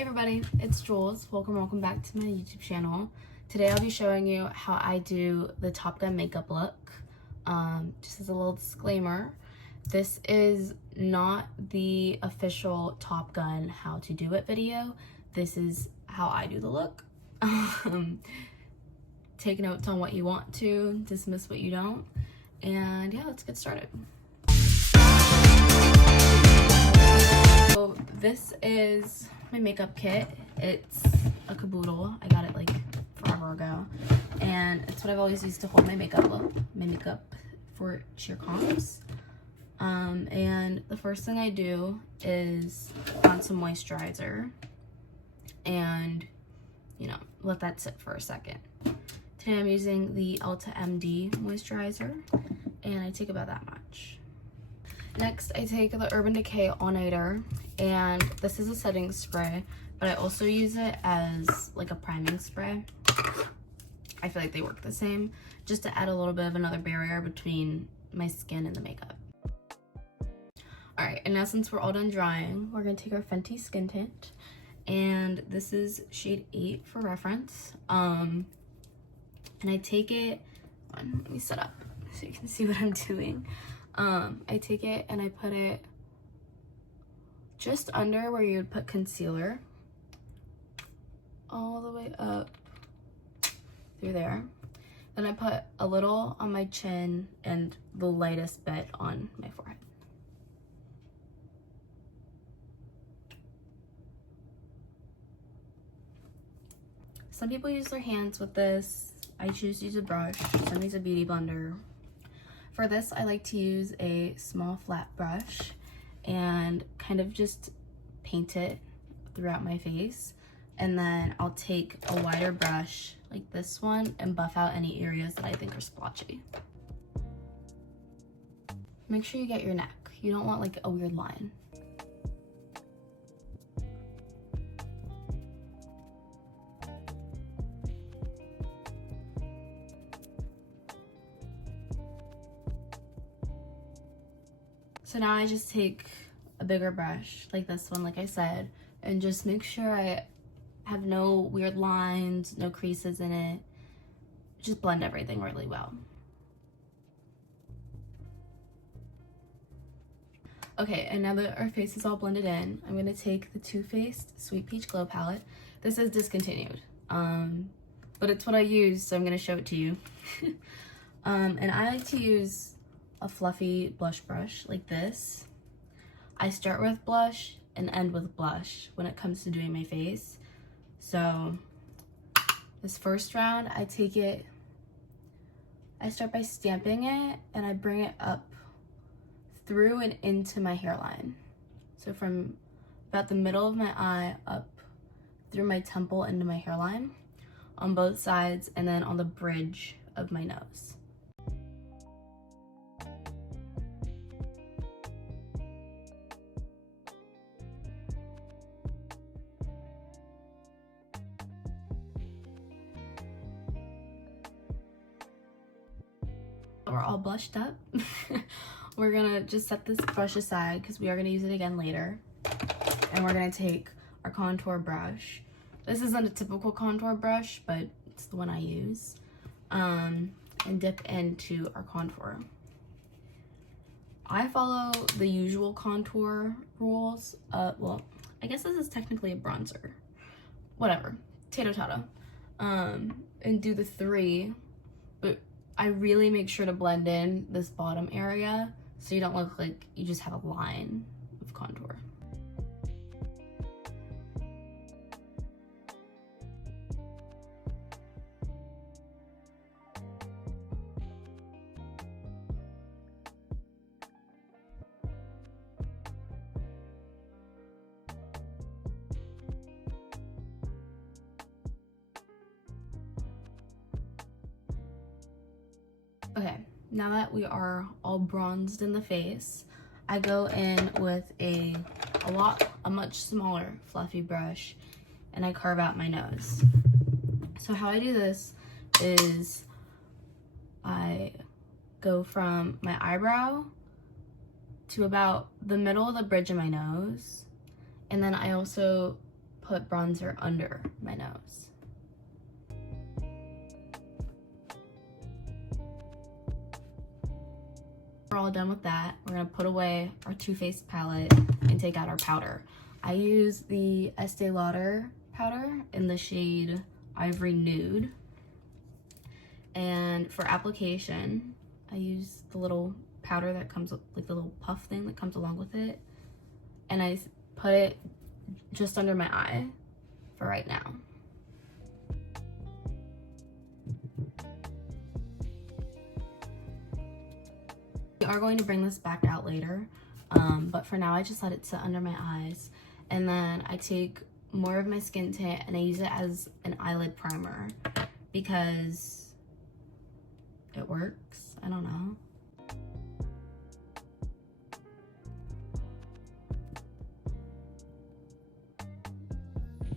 Hey everybody, it's Jules. Welcome back to my YouTube channel. Today I'll be showing you how I do the Top Gun makeup look. Just as a little disclaimer, this is not the official Top Gun how to do it video. This is how I do the look. Take notes on what you want to, dismiss what you don't, and yeah, let's get started. So this is my makeup kit. It's a caboodle. I got it like forever ago, and it's what I've always used to hold my makeup for cheer comps. And the first thing I do is put on some moisturizer and let that sit for a second. Today I'm using the Ulta MD moisturizer, and I take about that much. Next, I take the Urban Decay All Nighter, and this is a setting spray, but I also use it as like a priming spray. I feel like they work the same, just to add a little bit of another barrier between my skin and the makeup. Alright, and now since we're all done drying, we're going to take our Fenty Skin Tint, and this is shade 8 for reference. And I take it, let me set up so you can see what I'm doing. I take it and I put it just under where you would put concealer, all the way up through there. Then I put a little on my chin and the lightest bit on my forehead. Some people use their hands with this. I choose to use a brush. Some use a beauty blender. For this, I like to use a small flat brush and kind of just paint it throughout my face. And then I'll take a wider brush like this one and buff out any areas that I think are splotchy. Make sure you get your neck. You don't want like a weird line. So now I just take a bigger brush, like this one, like I said, and just make sure I have no weird lines, no creases in it. Just blend everything really well. Okay, and now that our face is all blended in, I'm gonna take the Too Faced Sweet Peach Glow Palette. This is discontinued, but it's what I use, so I'm gonna show it to you. And I like to use a fluffy blush brush like this. I start with blush and end with blush when it comes to doing my face. So this first round, I start by stamping it and I bring it up through and into my hairline. So from about the middle of my eye up through my temple into my hairline on both sides, and then on the bridge of my nose. We're all blushed up. We're gonna just set this brush aside because we are gonna use it again later. And we're gonna take our contour brush. This isn't a typical contour brush, but it's the one I use. And dip into our contour. I follow the usual contour rules. Well, I guess this is technically a bronzer. Whatever, tato. And do the 3, but I really make sure to blend in this bottom area so you don't look like you just have a line of contour. Okay, now that we are all bronzed in the face, I go in with a much smaller fluffy brush and I carve out my nose. So how I do this is I go from my eyebrow to about the middle of the bridge of my nose, and then I also put bronzer under my nose. We're all done with that. We're gonna put away our Too Faced palette and take out our powder. I use the Estee Lauder powder in the shade Ivory Nude. And for application, I use the little powder that comes with, like the little puff thing that comes along with it. And I put it just under my eye for right now. We are going to bring this back out later, but for now I just let it sit under my eyes. And then I take more of my skin tint and I use it as an eyelid primer because it works. I don't know.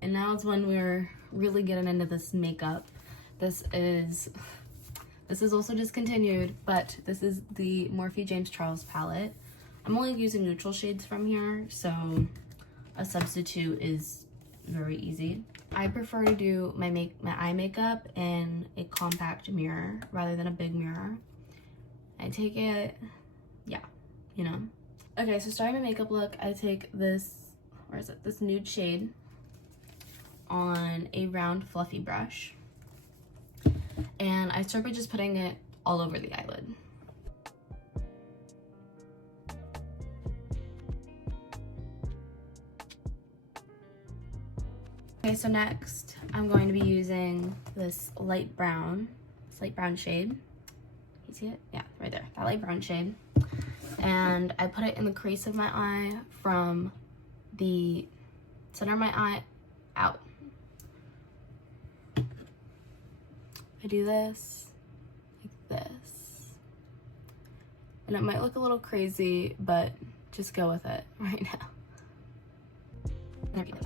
And now it's when we're really getting into this makeup. This is also discontinued, but this is the Morphe James Charles palette. I'm only using neutral shades from here, so a substitute is very easy. I prefer to do my eye makeup in a compact mirror rather than a big mirror. I take it, yeah, you know. Okay, so starting my makeup look, I take this, where is it? This nude shade on a round fluffy brush. And I start by just putting it all over the eyelid. Okay, so next I'm going to be using this light brown shade. You see it? Yeah, right there, that light brown shade. And I put it in the crease of my eye from the center of my eye out. I do this, like this. And it might look a little crazy, but just go with it right now. There you go.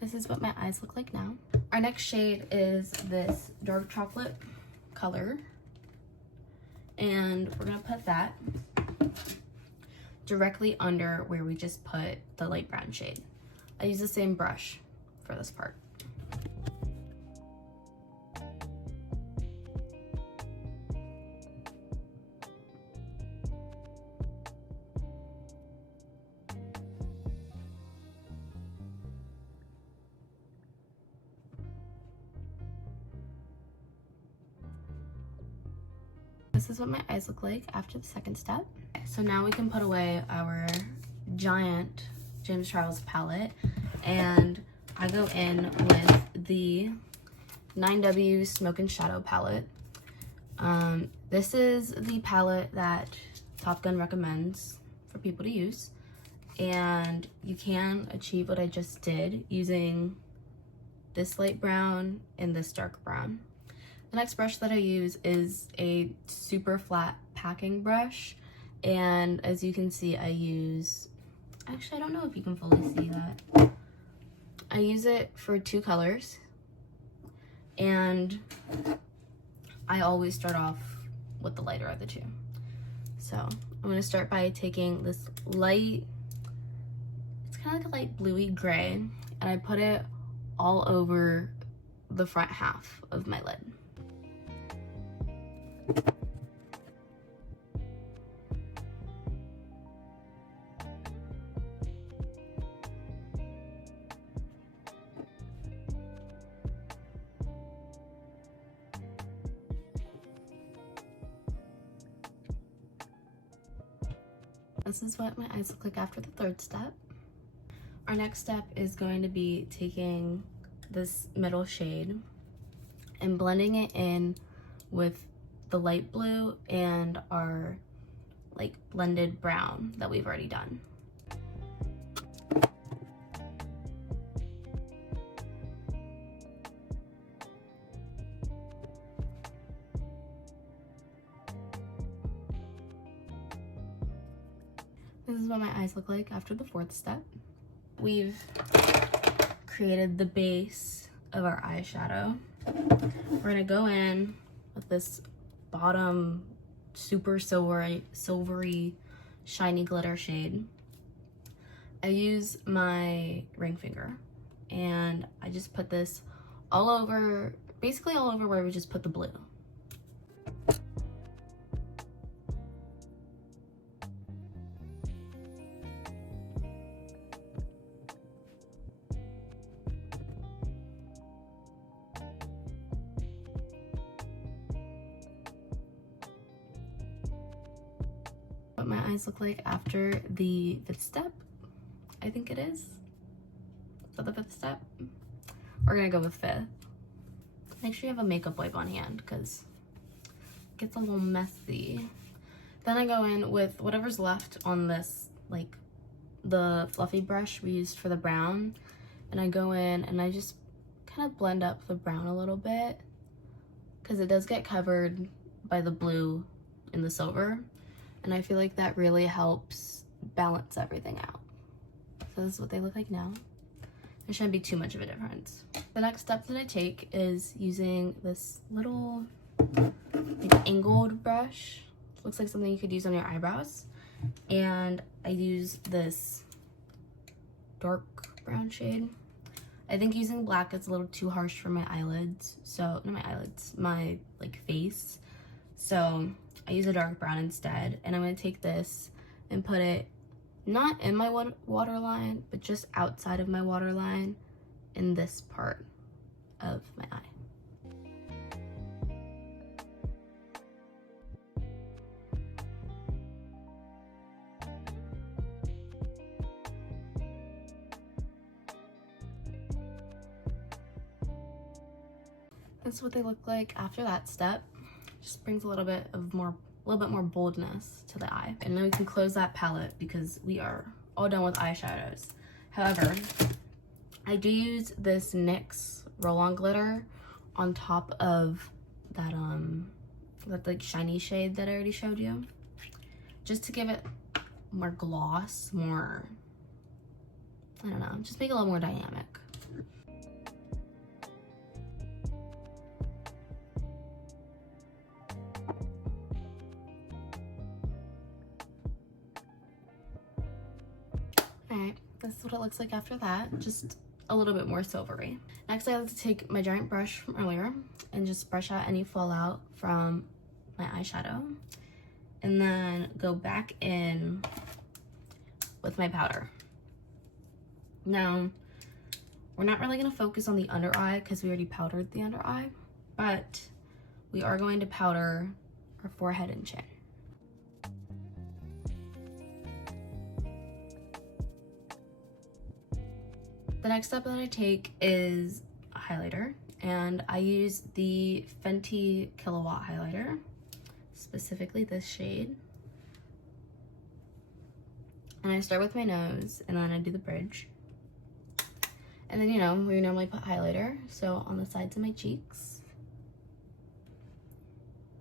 This is what my eyes look like now. Our next shade is this dark chocolate color. And we're gonna put that directly under where we just put the light brown shade. I use the same brush for this part. This is what my eyes look like after the second step. So now we can put away our giant James Charles palette, and I go in with the 9W Smoke and Shadow palette. This is the palette that Top Gun recommends for people to use, and you can achieve what I just did using this light brown and this dark brown. The next brush that I use is a super flat packing brush, and as you can see, I use, actually I don't know if you can fully see that. I use it for 2 colors, and I always start off with the lighter of the 2. So I'm gonna start by taking this light, it's kind of like a light bluey gray, and I put it all over the front half of my lid. This is what my eyes look like after the third step. Our next step is going to be taking this middle shade and blending it in with the light blue and our like blended brown that we've already done. This is what my eyes look like after the fourth step. We've created the base of our eyeshadow. we're gonna go in with this bottom super silvery shiny glitter shade. I use my ring finger and I just put this all over, basically all over where we just put the blue. What my eyes look like after the 5th step, I think it is. Is that the 5th step? We're gonna go with 5th. Make sure you have a makeup wipe on hand because it gets a little messy. Then I go in with whatever's left on this, like the fluffy brush we used for the brown, and I go in and I just kind of blend up the brown a little bit because it does get covered by the blue and the silver. And I feel like that really helps balance everything out. So this is what they look like now. There shouldn't be too much of a difference. The next step that I take is using this little like angled brush. Looks like something you could use on your eyebrows. And I use this dark brown shade. I think using black is a little too harsh for my eyelids. So, not my eyelids, my like face. So I use a dark brown instead, and I'm going to take this and put it not in my waterline, but just outside of my waterline in this part of my eye. That's what they look like after that step. Just brings a little bit more boldness to the eye. And then we can close that palette because we are all done with eyeshadows. However, I do use this NYX roll-on glitter on top of that that like shiny shade that I already showed you, just to give it more gloss, more, I don't know, just make it a little more dynamic. Alright, this is what it looks like after that, just a little bit more silvery. Next, I like to take my giant brush from earlier and just brush out any fallout from my eyeshadow, and then go back in with my powder. Now, we're not really going to focus on the under eye because we already powdered the under eye, but we are going to powder our forehead and chin. The next step that I take is a highlighter, and I use the Fenty Killawatt highlighter, specifically this shade. And I start with my nose, and then I do the bridge. And then, you know, we normally put highlighter, so on the sides of my cheeks.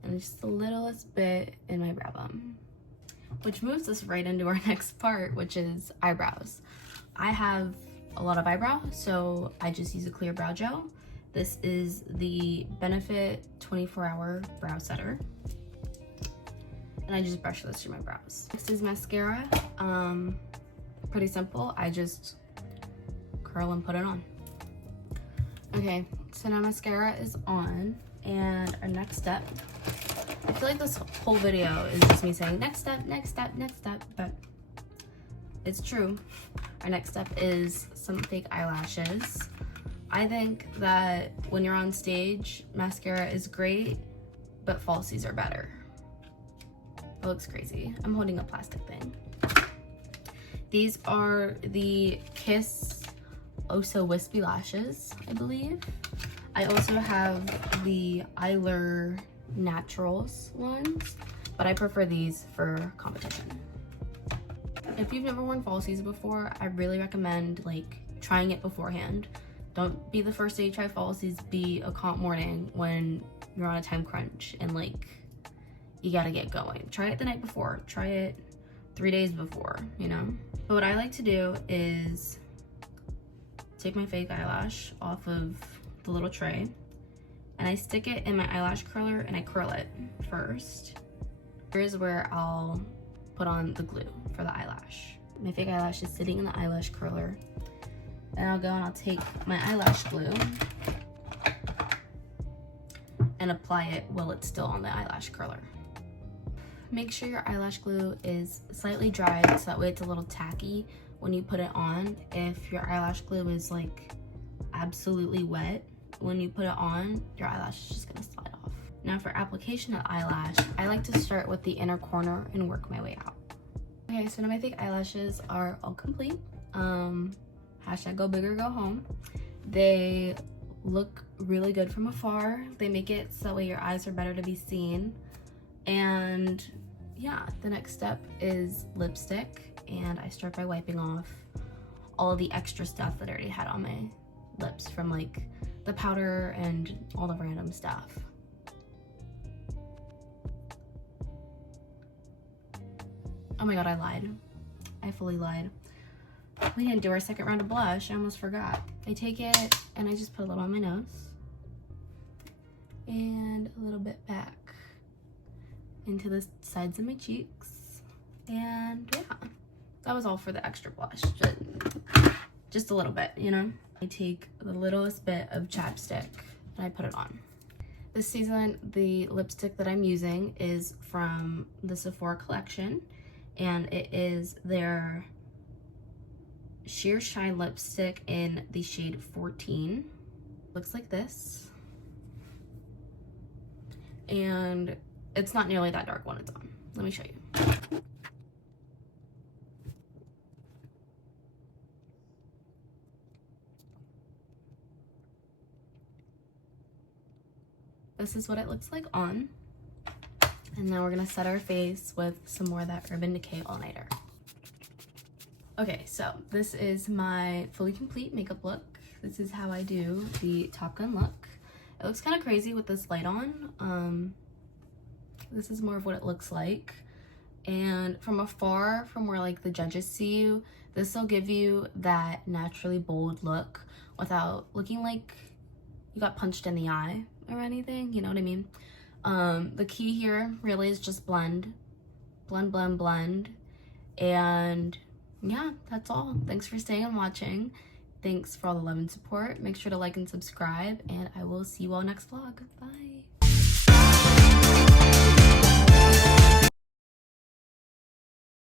And just the littlest bit in my brow bone. Which moves us right into our next part, which is eyebrows. I have a lot of eyebrow, so I just use a clear brow gel. This is the Benefit 24-Hour Brow Setter. And I just brush this through my brows. Next is mascara. Pretty simple. I just curl and put it on. Okay, so now mascara is on, and our next step, I feel like this whole video is just me saying next step, next step, next step, but it's true. Our next step is some fake eyelashes. I think that when you're on stage, mascara is great, but falsies are better. It looks crazy. I'm holding a plastic thing. These are the Kiss Oh So Wispy Lashes, I believe. I also have the Eyelure Naturals ones, but I prefer these for competition. If you've never worn falsies before, I really recommend like trying it beforehand. Don't be the first day you try falsies, be a comp morning when you're on a time crunch and like you gotta get going. Try it the night before, try it 3 days before, you know? But what I like to do is take my fake eyelash off of the little tray, and I stick it in my eyelash curler and I curl it first. Here's where I'll put on the glue for the eyelash. My fake eyelash is sitting in the eyelash curler, and I'll go and I'll take my eyelash glue and apply it while it's still on the eyelash curler. Make sure your eyelash glue is slightly dried so that way it's a little tacky when you put it on. If your eyelash glue is like absolutely wet, when you put it on, your eyelash is just gonna slide off. Now for application of eyelash, I like to start with the inner corner and work my way out. Okay, so now my fake eyelashes are all complete. Hashtag go big or go home. They look really good from afar. They make it so that way your eyes are better to be seen. And yeah, the next step is lipstick, and I start by wiping off all of the extra stuff that I already had on my lips from like the powder and all the random stuff. Oh my god, I lied. I fully lied. We didn't do our second round of blush. I almost forgot. I take it and I just put a little on my nose and a little bit back into the sides of my cheeks. And yeah, that was all for the extra blush. Just a little bit, you know? I take the littlest bit of chapstick and I put it on. This season, the lipstick that I'm using is from the Sephora collection, and it is their Sheer Shine lipstick in the shade 14. Looks like this. And it's not nearly that dark when it's on. Let me show you. This is what it looks like on. And now we're gonna set our face with some more of that Urban Decay All Nighter. Okay, so this is my fully complete makeup look. This is how I do the Top Gun look. It looks kind of crazy with this light on. This is more of what it looks like. And from afar, from where like the judges see you, this will give you that naturally bold look without looking like you got punched in the eye or anything, you know what I mean? The key here really is just blend. Blend, blend, blend. And yeah, that's all. Thanks for staying and watching. Thanks for all the love and support. Make sure to like and subscribe, and I will see you all next vlog. Bye.